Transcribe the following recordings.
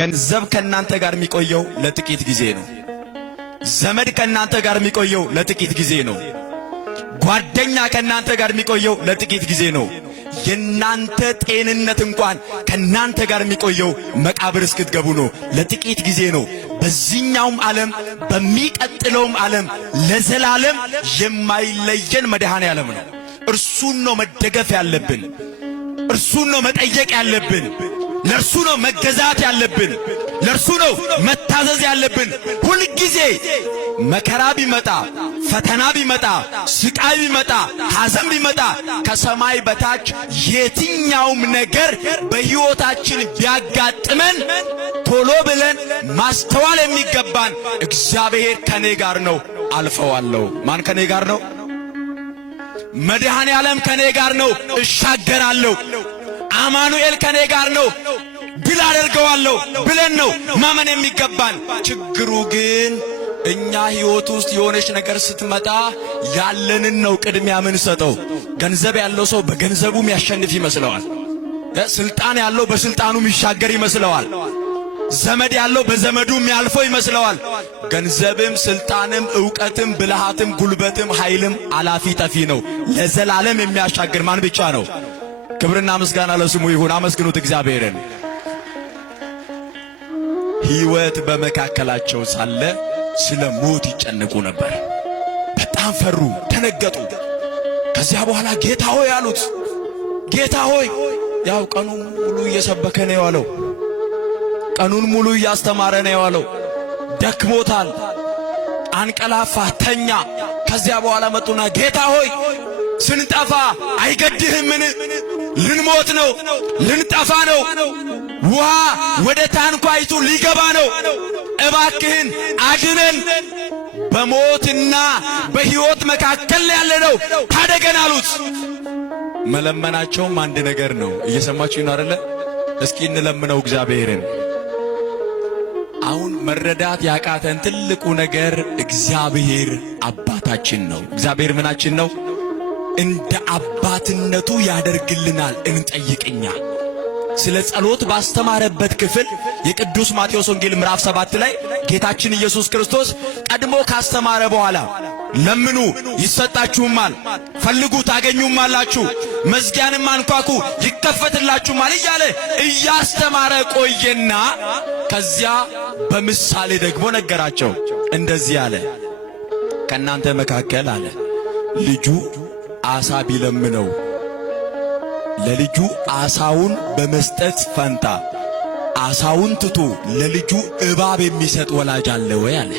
ገንዘብ ከናንተ ጋር የሚቆየው ለጥቂት ጊዜ ነው። ዘመድ ከናንተ ጋር የሚቆየው ለጥቂት ጊዜ ነው። ጓደኛ ከናንተ ጋር የሚቆየው ለጥቂት ጊዜ ነው። የናንተ ጤንነት እንኳን ከናንተ ጋር የሚቆየው መቃብር እስክትገቡ ነው። ለጥቂት ጊዜ ነው። በዚህኛውም ዓለም በሚቀጥለውም ዓለም ለዘላለም የማይለየን መድኃኔ ዓለም ነው። እርሱን ነው መደገፍ ያለብን። እርሱን ነው መጠየቅ ያለብን። ለእርሱ ነው መገዛት ያለብን። ለእርሱ ነው መታዘዝ ያለብን። ሁል ጊዜ መከራ ቢመጣ፣ ፈተና ቢመጣ፣ ስቃይ ቢመጣ፣ ሐዘን ቢመጣ ከሰማይ በታች የትኛውም ነገር በሕይወታችን ቢያጋጥመን ቶሎ ብለን ማስተዋል የሚገባን እግዚአብሔር ከኔ ጋር ነው፣ አልፈዋለሁ። ማን ከኔ ጋር ነው? መድኃኔ ዓለም ከኔ ጋር ነው፣ እሻገራለሁ። አማኑኤል ከኔ ጋር ነው፣ ድል አደርገዋለሁ ብለን ነው ማመን የሚገባን። ችግሩ ግን እኛ ሕይወት ውስጥ የሆነች ነገር ስትመጣ ያለንን ነው ቅድሚያ ምን ሰጠው። ገንዘብ ያለው ሰው በገንዘቡ የሚያሸንፍ ይመስለዋል። ስልጣን ያለው በስልጣኑ የሚሻገር ይመስለዋል። ዘመድ ያለው በዘመዱ የሚያልፈው ይመስለዋል። ገንዘብም ስልጣንም ዕውቀትም ብልሃትም ጉልበትም ኃይልም አላፊ ጠፊ ነው። ለዘላለም የሚያሻግር ማን ብቻ ነው? ክብርና ምስጋና ለስሙ ይሁን። አመስግኑት እግዚአብሔርን። ሕይወት በመካከላቸው ሳለ ስለ ሞት ይጨነቁ ነበር። በጣም ፈሩ፣ ተነገጡ። ከዚያ በኋላ ጌታ ሆይ አሉት። ጌታ ሆይ፣ ያው ቀኑን ሙሉ እየሰበከ ነው የዋለው። ቀኑን ሙሉ እያስተማረ ነው የዋለው። ደክሞታል፣ አንቀላፋ፣ ተኛ። ከዚያ በኋላ መጡና ጌታ ሆይ ስንጠፋ አይገድህምን? ልንሞት ነው፣ ልንጠፋ ነው። ውሃ ወደ ታንኳይቱ ሊገባ ነው። እባክህን አድነን፣ በሞትና በሕይወት መካከል ያለነው ታደገን አሉት። መለመናቸውም አንድ ነገር ነው። እየሰማችሁ ነው አይደለ? እስኪ እንለምነው እግዚአብሔርን። አሁን መረዳት ያቃተን ትልቁ ነገር እግዚአብሔር አባታችን ነው። እግዚአብሔር ምናችን ነው? እንደ አባትነቱ ያደርግልናል። እንጠይቅኛ ስለ ጸሎት ባስተማረበት ክፍል የቅዱስ ማቴዎስ ወንጌል ምዕራፍ 7 ላይ ጌታችን ኢየሱስ ክርስቶስ ቀድሞ ካስተማረ በኋላ ለምኑ ይሰጣችሁማል፣ ፈልጉ ታገኙማላችሁ፣ መዝጊያንም አንኳኩ ይከፈትላችሁማል እያለ እያስተማረ ቆየና ከዚያ በምሳሌ ደግሞ ነገራቸው። እንደዚህ አለ፣ ከእናንተ መካከል አለ ልጁ አሳ ቢለምነው ለልጁ አሳውን በመስጠት ፈንታ አሳውን ትቶ ለልጁ እባብ የሚሰጥ ወላጅ አለ ወይ አለ።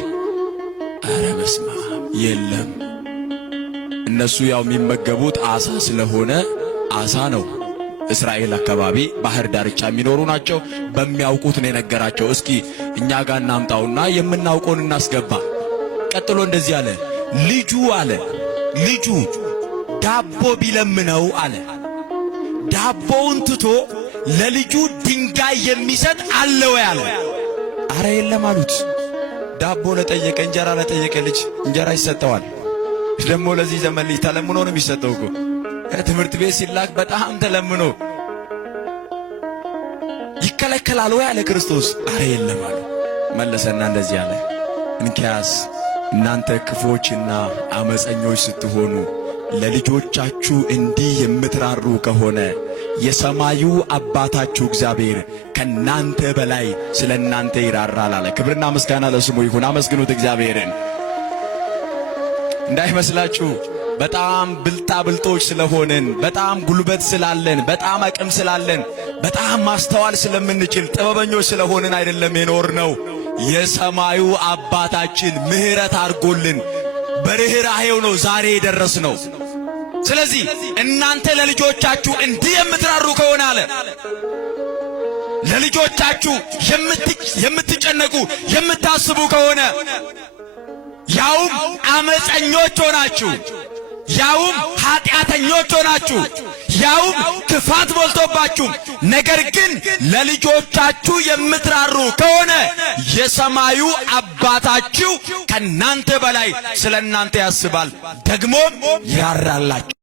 አረ በስመ አብ! የለም። እነሱ ያው የሚመገቡት አሳ ስለሆነ አሳ ነው። እስራኤል አካባቢ ባህር ዳርቻ የሚኖሩ ናቸው። በሚያውቁት ነው የነገራቸው። እስኪ እኛ ጋር እናምጣውና የምናውቀውን እናስገባ። ቀጥሎ እንደዚህ አለ፣ ልጁ ዳቦ ቢለምነው አለ ዳቦውን ትቶ ለልጁ ድንጋይ የሚሰጥ አለ ወይ አለ። አረ የለም አሉት። ዳቦ ለጠየቀ እንጀራ ለጠየቀ ልጅ እንጀራ ይሰጠዋል። ደግሞ ለዚህ ዘመን ልጅ ተለምኖ ነው የሚሰጠው እኮ። ትምህርት ቤት ሲላክ በጣም ተለምኖ ይከለከላል ወይ አለ ክርስቶስ። አረ የለም አሉ። መለሰና እንደዚህ አለ፣ እንኪያስ እናንተ ክፎችና አመፀኞች ስትሆኑ ለልጆቻችሁ እንዲህ የምትራሩ ከሆነ የሰማዩ አባታችሁ እግዚአብሔር ከናንተ በላይ ስለ እናንተ ይራራል አለ። ክብርና ምስጋና ለስሙ ይሁን። አመስግኑት እግዚአብሔርን። እንዳይመስላችሁ በጣም ብልጣብልጦች ስለሆንን፣ በጣም ጉልበት ስላለን፣ በጣም አቅም ስላለን፣ በጣም ማስተዋል ስለምንችል ጥበበኞች ስለሆንን አይደለም የኖርነው። የሰማዩ አባታችን ምሕረት አድርጎልን በርህራሄው ነው ዛሬ የደረስነው። ስለዚህ እናንተ ለልጆቻችሁ እንዲህ የምትራሩ ከሆነ አለ ለልጆቻችሁ የምትጨነቁ የምታስቡ ከሆነ ያውም አመፀኞች ሆናችሁ፣ ያውም ኃጢአተኞች ሆናችሁ፣ ያውም ክፋት ሞልቶባችሁ፣ ነገር ግን ለልጆቻችሁ የምትራሩ ከሆነ የሰማዩ አባታችሁ ከናንተ በላይ ስለ እናንተ ያስባል፣ ደግሞም ይራራላችሁ።